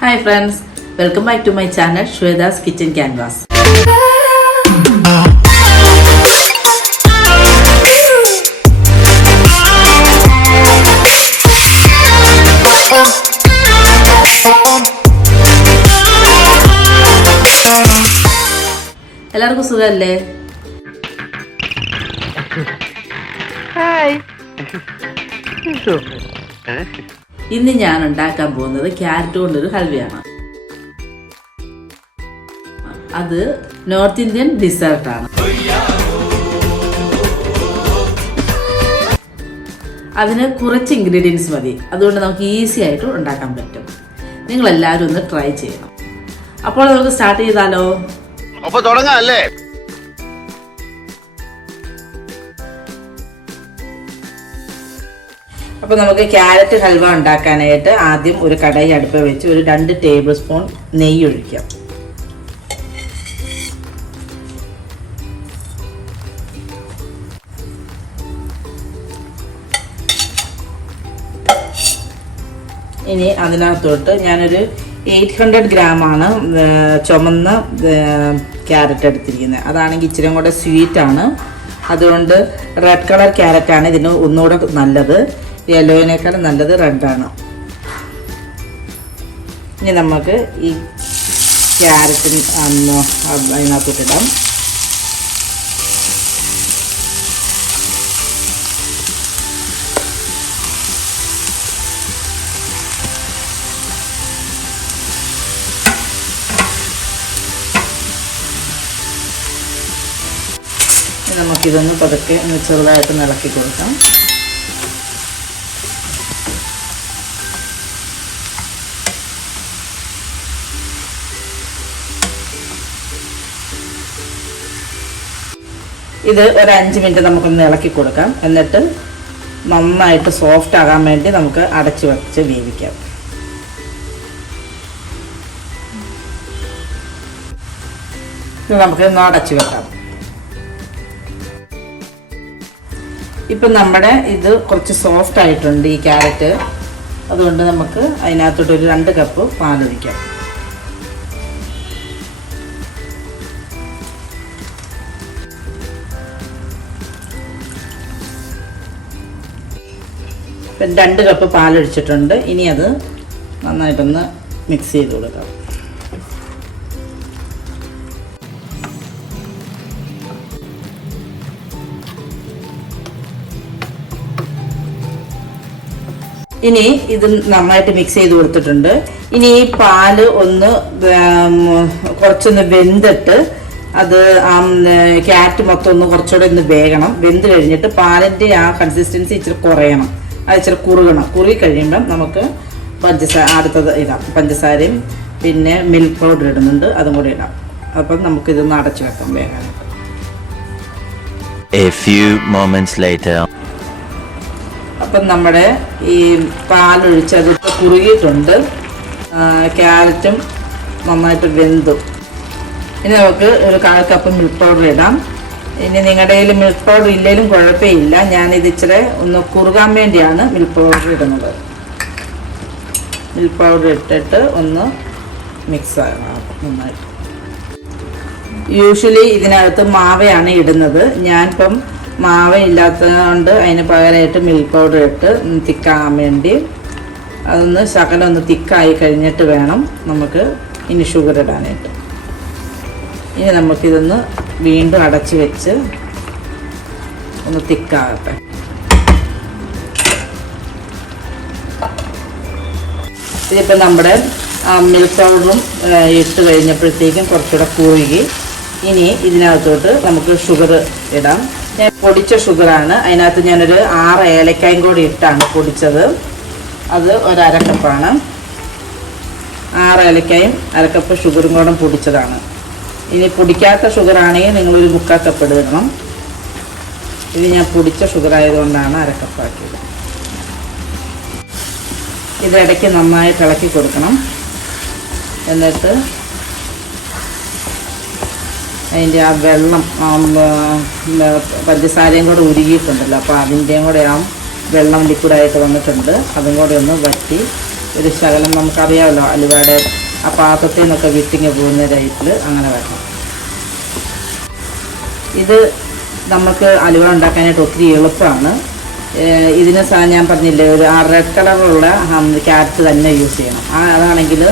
Hi friends, welcome back to my channel Shweta's Kitchen Canvas. എല്ലാവർക്കും സുഖമല്ലേ? Hi. ഇന്ന് ഞാൻ ഉണ്ടാക്കാൻ പോകുന്നത് ക്യാരറ്റ് കൊണ്ടൊരു ഹൽവയാണ്. അത് നോർത്ത് ഇന്ത്യൻ ഡിസേർട്ടാണ്. അതിന് കുറച്ച് ഇൻഗ്രീഡിയൻസ് മതി, അതുകൊണ്ട് നമുക്ക് ഈസി ആയിട്ട് ഉണ്ടാക്കാൻ പറ്റും. നിങ്ങളെല്ലാവരും ഒന്ന് ട്രൈ ചെയ്യണം. അപ്പോൾ നമുക്ക് സ്റ്റാർട്ട് ചെയ്താലോ? അപ്പൊ തുടങ്ങാല്ലേ? അപ്പോൾ നമുക്ക് ക്യാരറ്റ് ഹൽവ ഉണ്ടാക്കാനായിട്ട് ആദ്യം ഒരു കടായി അടുപ്പ് വെച്ച് ഒരു 2 ടേബിൾ സ്പൂൺ നെയ്യ് ഒഴിക്കാം. ഇനി അതിനകത്തോട്ട് ഞാനൊരു 800 ഗ്രാമാണ് ചുമന്ന ക്യാരറ്റ് എടുത്തിരിക്കുന്നത്. അതാണെങ്കിൽ ഇച്ചിരി കൂടെ സ്വീറ്റാണ്, അതുകൊണ്ട് റെഡ് കളർ ക്യാരറ്റാണ് ഇതിന് ഒന്നുകൂടെ നല്ലത്. യെല്ലോയിനേക്കാളും നല്ലത് റെഡാണ്. ഇനി നമുക്ക് ഈ ക്യാരറ്റിന് അതിനകത്തോട്ടിടാം. നമുക്കിതൊന്ന് പതുക്കെ ഒന്ന് ചെറുതായിട്ട് ഇളക്കി കൊടുക്കാം. ഇത് ഒരു 5 മിനിറ്റ് നമുക്കൊന്ന് ഇളക്കി കൊടുക്കാം. എന്നിട്ട് നന്നായിട്ട് സോഫ്റ്റ് ആകാൻ വേണ്ടി നമുക്ക് അടച്ചു വെച്ച് വേവിക്കാം. ഇത് നമുക്ക് ഒന്ന് അടച്ചു വെക്കാം. ഇപ്പം നമ്മുടെ ഇത് കുറച്ച് സോഫ്റ്റ് ആയിട്ടുണ്ട് ഈ ക്യാരറ്റ്, അതുകൊണ്ട് നമുക്ക് അതിനകത്തോട്ട് ഒരു 2 കപ്പ് പാലൊഴിക്കാം. ഇപ്പം 2 കപ്പ് പാലൊഴിച്ചിട്ടുണ്ട്. ഇനി അത് നന്നായിട്ടൊന്ന് മിക്സ് ചെയ്ത് കൊടുക്കാം. ഇനി ഇത് നന്നായിട്ട് മിക്സ് ചെയ്ത് കൊടുത്തിട്ടുണ്ട്. ഇനി ഈ പാല് ഒന്ന് കുറച്ചൊന്ന് വെന്തിട്ട് അത് ആ ക്യാരറ്റ് മൊത്തം ഒന്ന് കുറച്ചുകൂടെ ഒന്ന് വേകണം. വെന്ത് കഴിഞ്ഞിട്ട് പാലിൻ്റെ ആ കൺസിസ്റ്റൻസി ഇച്ചിരി കുറയണം, അത് ഇച്ചിരി കുറുകണം. കുറുകി കഴിയുമ്പം നമുക്ക് അടുത്തത് ഇടാം. പഞ്ചസാരയും പിന്നെ മിൽക്ക് പൗഡർ ഇടുന്നുണ്ട്, അതും കൂടി ഇടാം. അപ്പം നമുക്കിതൊന്ന് അടച്ചു വെക്കാം വേകാനായിട്ട്. A few moments later. അപ്പം നമ്മുടെ ഈ പാലൊഴിച്ച് അത് കുറുകിയിട്ടുണ്ട്, ക്യാരറ്റും നന്നായിട്ട് വെന്തു. ഇനി നമുക്ക് ഒരു 1/4 കപ്പ് മിൽക്ക് പൗഡർ ഇടാം. ഇനി നിങ്ങളുടെ കയ്യിൽ മിൽക്ക് പൗഡർ ഇല്ലെങ്കിലും കുഴപ്പമില്ല, ഞാനിത് ഇച്ചിരി ഒന്ന് കുറുകാൻ വേണ്ടിയാണ് മിൽക്ക് പൗഡർ ഇടുന്നത്. മിൽക്ക് പൗഡർ ഇട്ടിട്ട് ഒന്ന് മിക്സ് ആകണം നന്നായിട്ട്. യൂഷ്വലി ഇതിനകത്ത് മാവയാണ് ഇടുന്നത്. ഞാനിപ്പം മാവ ഇല്ലാത്തതുകൊണ്ട് അതിന് പകരമായിട്ട് മിൽക്ക് പൗഡർ ഇട്ട് തിക്കാകാൻ വേണ്ടി അതൊന്ന് ശകലം ഒന്ന് തിക്കായി കഴിഞ്ഞിട്ട് വേണം നമുക്ക് ഇനി ഷുഗർ ഇടാനായിട്ട്. ഇനി നമുക്കിതൊന്ന് വീണ്ടും അടച്ച് വെച്ച് ഒന്ന് തിക്കാകട്ടെ. ഇതിപ്പോൾ നമ്മുടെ മിൽക്ക് പൗഡറും ഇട്ട് കഴിഞ്ഞപ്പോഴത്തേക്കും കുറച്ചുകൂടെ കുറുകി. ഇനി ഇതിനകത്തോട്ട് നമുക്ക് ഷുഗർ ഇടാം. ഞാൻ പൊടിച്ച ഷുഗറാണ്, അതിനകത്ത് ഞാനൊരു 6 ഏലക്കായും കൂടി ഇട്ടാണ് പൊടിച്ചത്. അത് ഒരു 1/2 കപ്പാണ്. 6 ഏലക്കായും 1/2 കപ്പ് ഷുഗറും കൂടെ പൊടിച്ചതാണ്. ഇനി പൊടിക്കാത്ത ഷുഗറാണെങ്കിൽ നിങ്ങളൊരു 3/4 കപ്പ് ഇടണം. ഇത് ഞാൻ പൊടിച്ച ഷുഗർ ആയതുകൊണ്ടാണ് 1/2 കപ്പാക്കിയത്. ഇതിടയ്ക്ക് നന്നായിട്ട് ഇളക്കി കൊടുക്കണം. എന്നിട്ട് അതിൻ്റെ ആ വെള്ളം പഞ്ചസാരയും കൂടെ ഉരുകിയിട്ടുണ്ടല്ലോ, അപ്പോൾ അതിൻ്റെയും കൂടെ ആ വെള്ളം ലിക്വിഡായിട്ട് വന്നിട്ടുണ്ട്. അതും കൂടെ ഒന്ന് വറ്റി ഒരു ശകലം നമുക്കറിയാമല്ലോ അലുവയുടെ ആ പാത്രത്തിൽ നിന്നൊക്കെ വിട്ടിങ്ങ് പോകുന്ന ടൈപ്പിൽ അങ്ങനെ വരണം. ഇത് നമുക്ക് അലുവ ഉണ്ടാക്കാനായിട്ട് ഒത്തിരി എളുപ്പമാണ്. ഇതിന് ഞാൻ പറഞ്ഞില്ലേ ഒരു ആ റെഡ് കളറുള്ള ക്യാരറ്റ് തന്നെ യൂസ് ചെയ്യണം. അതാണെങ്കിൽ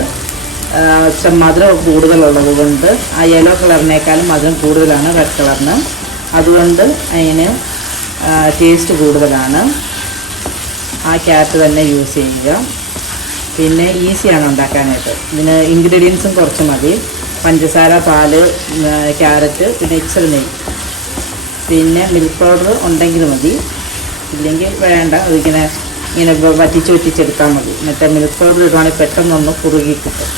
മധുരം കൂടുതലുള്ളത് കൊണ്ട് ആ യെല്ലോ കളറിനേക്കാളും മധുരം കൂടുതലാണ് റെഡ് കളറിന്. അതുകൊണ്ട് അതിന് ടേസ്റ്റ് കൂടുതലാണ്. ആ ക്യാരറ്റ് തന്നെ യൂസ് ചെയ്യുക. പിന്നെ ഈസിയാണ് ഉണ്ടാക്കാനായിട്ട്. ഇതിന് ഇൻഗ്രീഡിയൻസും കുറച്ച് മതി. പഞ്ചസാര, പാല്, ക്യാരറ്റ്, പിന്നെ ഇച്ചിരി നെയ്യ്, പിന്നെ മിൽക്ക് പൗഡർ ഉണ്ടെങ്കിൽ മതി, ഇല്ലെങ്കിൽ വേണ്ട. അതിങ്ങനെ ഇങ്ങനെ വറ്റിച്ചെടുത്താൽ മതി. മറ്റേ മിൽക്ക് പൗഡർ ഇടുവാണെങ്കിൽ പെട്ടെന്നൊന്ന് കുറുകി കിട്ടും.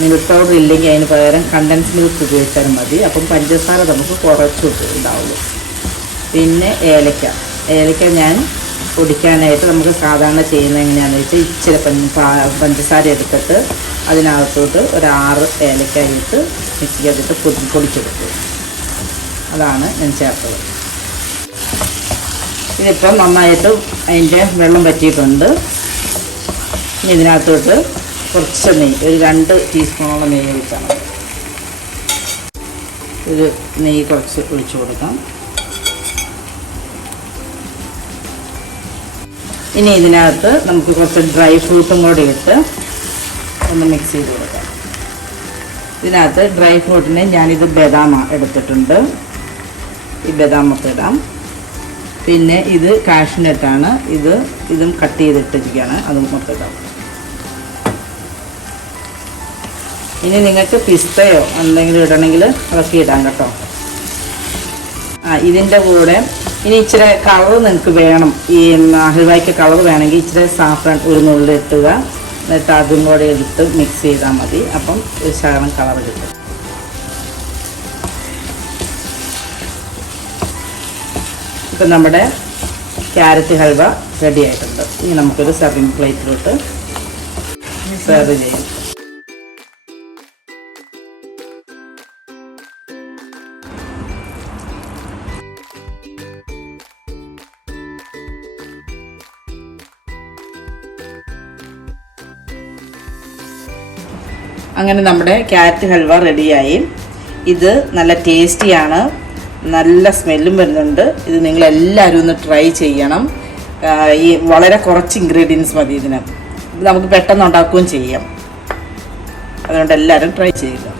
മിൽക്ക് പൗഡർ ഇല്ലെങ്കിൽ അതിന് പകരം കണ്ടൻസ് മിൽക്ക് ഉപയോഗിച്ചാൽ മതി. അപ്പം പഞ്ചസാര നമുക്ക് കുറച്ച് ഉണ്ടാവുള്ളൂ. പിന്നെ ഏലക്ക ഞാൻ പൊടിക്കാനായിട്ട് നമുക്ക് സാധാരണ ചെയ്യുന്നത് എങ്ങനെയാണെന്ന് വെച്ചാൽ ഇച്ചിരി പഞ്ചസാര എടുത്തിട്ട് അതിനകത്തോട്ട് ഒരു 6 ഏലക്ക ഇട്ട് മിക്സിക്കകത്തിട്ട് പൊടിച്ചെടുക്കും. അതാണ് ഞാൻ ചേർത്തത്. ഇതിപ്പം നന്നായിട്ട് അതിൻ്റെ വെള്ളം പറ്റിയിട്ടുണ്ട്. ഇനി ഇതിനകത്തോട്ട് കുറച്ച് നെയ്യ്, ഒരു 2 ടീസ്പൂണോളം നെയ്യ് ഒഴിച്ചാൽ മതി. ഒരു നെയ്യ് കുറച്ച് ഒഴിച്ചു കൊടുക്കാം. ഇനി ഇതിനകത്ത് നമുക്ക് കുറച്ച് ഡ്രൈ ഫ്രൂട്ടും കൂടി ഇട്ട് ഒന്ന് മിക്സ് ചെയ്ത് കൊടുക്കാം. ഇതിനകത്ത് ഡ്രൈ ഫ്രൂട്ടിന് ഞാനിത് ബദാം എടുത്തിട്ടുണ്ട്. ഈ ബദാമൊക്കെ ഇടാം. പിന്നെ ഇത് കാഷ്നട്ടാണ്. ഇതും കട്ട് ചെയ്തിട്ടിരിക്കുകയാണ്. അതും മൊത്തം ഇടാം. ഇനി നിങ്ങൾക്ക് പിസ്തയോ എന്തെങ്കിലും ഇടണമെങ്കിൽ അതൊക്കെ ഇടാം കേട്ടോ. ഇതിൻ്റെ കൂടെ ഇനി ഇച്ചിരി കളർ നിങ്ങൾക്ക് വേണം. ഈ ഹൽവയ്ക്ക് കളർ വേണമെങ്കിൽ ഇച്ചിരി സാഫ്രൺ ഒരു നുള്ളിൽ ഇട്ടുക. എന്നിട്ട് അതും കൂടെ എടുത്ത് മിക്സ് ചെയ്താൽ മതി. അപ്പം ഒരു ശകലം കളർ കിട്ടും. ഇപ്പം നമ്മുടെ ക്യാരറ്റ് ഹൽവ റെഡി ആയിട്ടുണ്ട്. ഇനി നമുക്കൊരു സർവിങ് പ്ലേറ്റിലോട്ട് സെർവ് ചെയ്യാം. അങ്ങനെ നമ്മുടെ ക്യാരറ്റ് ഹൽവ റെഡിയായി. ഇത് നല്ല ടേസ്റ്റിയാണ്, നല്ല സ്മെല്ലും വരുന്നുണ്ട്. ഇത് നിങ്ങളെല്ലാവരും ഒന്ന് ട്രൈ ചെയ്യണം. ഈ വളരെ കുറച്ച് ഇൻഗ്രീഡിയൻസ് മതി ഇതിന്. ഇത് നമുക്ക് പെട്ടെന്ന് ഉണ്ടാക്കുകയും ചെയ്യാം. അതുകൊണ്ട് എല്ലാവരും ട്രൈ ചെയ്യുക.